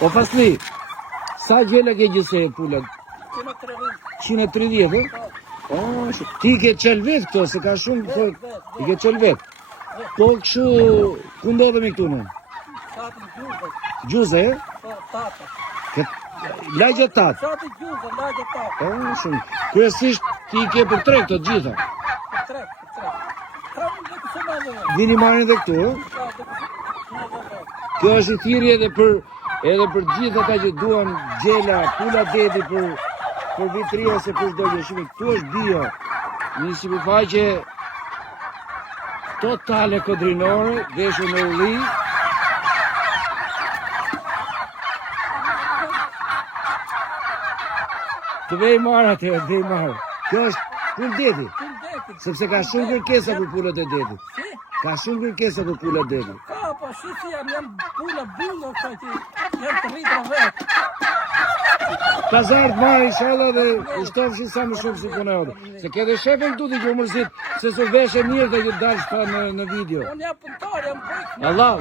O Fasli, sa gjela ke gjëse e pullat? 130, ti ke qel vet këto, se ka shumë, i ke qel vet. Po kështu, ku ndodhemi këtu në? Gjuze, Po, tata. Lagja tatë. Sati gjuze, lagja tata. Shumë. Kryesisht ti ke për tre këto gjitha. Për tre. Kam dhe kësë në dhe. Vini marrin dhe këtu, Kjo është i thirrje edhe për gjithë ata që duan gjela, pula deti për vitria se për çdo gjë. Shikoj, këtu është bio. Një sipërfaqe totale kodrinore, veshur me ulli. Të vej marrë atë, vej marrë. Kjo është pull deti, sepse ka shumë kërkesa për pullat e detit. Ka shumë kërkesa për pullat e detit. Ka, po shiti jam pula bingo këta që jam të rritra vetë. Pazar të marrë inshallah dhe ushtofshin sa më shumë si punë jote. Se ke dhe shefën këtu t'i që mërzit se su veshe mirë dhe që dalsh pa në video. Unë jam punëtar, jam bëjkë. Allah.